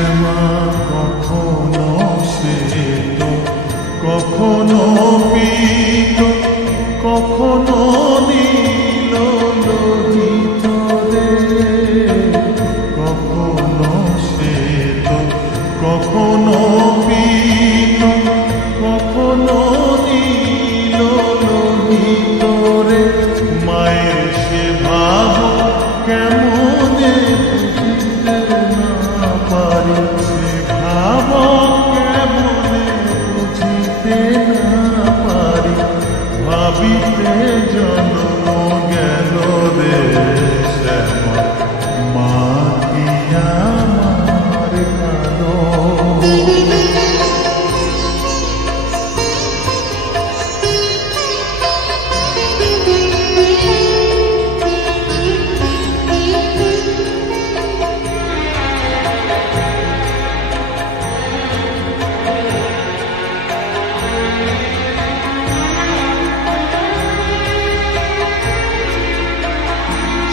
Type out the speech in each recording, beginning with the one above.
শ্যামা কখনো শ্বেত, কখনো পীত, কখনো নীল লোহিত রে। কখনো শ্বেত, কখনো পীত, কখনো নীল লোহিত রে। মায়ের সে ভাব কেমনে বুঝিতে না পারি, সে ভাব কেমনে বুঝিতে না পারি। ভাবিতে জন্ম গেল রে শ্যামা, মা কি আমার কালো।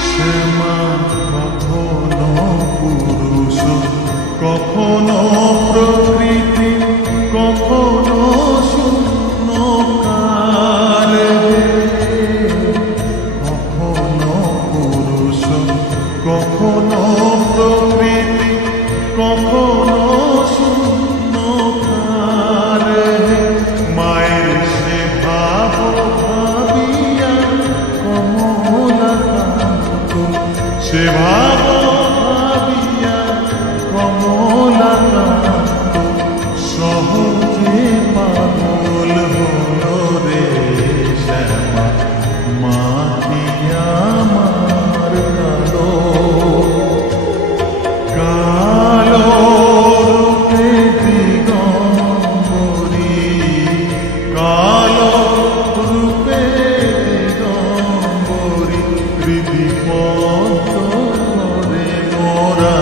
শ্যামা কখনো পুরুষ, কখনো প্রকৃতি, কখনো শূন্যকার। কখনো পুরুষ, কখনো প্রকৃতি, কখনো শূন্যকার। মায়ের সে ভাব ভাবিয়া কমলাকান্ত, সে ভাব ভাবিয়া কমলাকান্ত সহজে পাগল হল রে শ্যামা, মা কি আমার কালো। কালো রূপে দিগম্বরী, কালো রূপে দিগম্বরী, হৃদি পদ্ম করে মোরা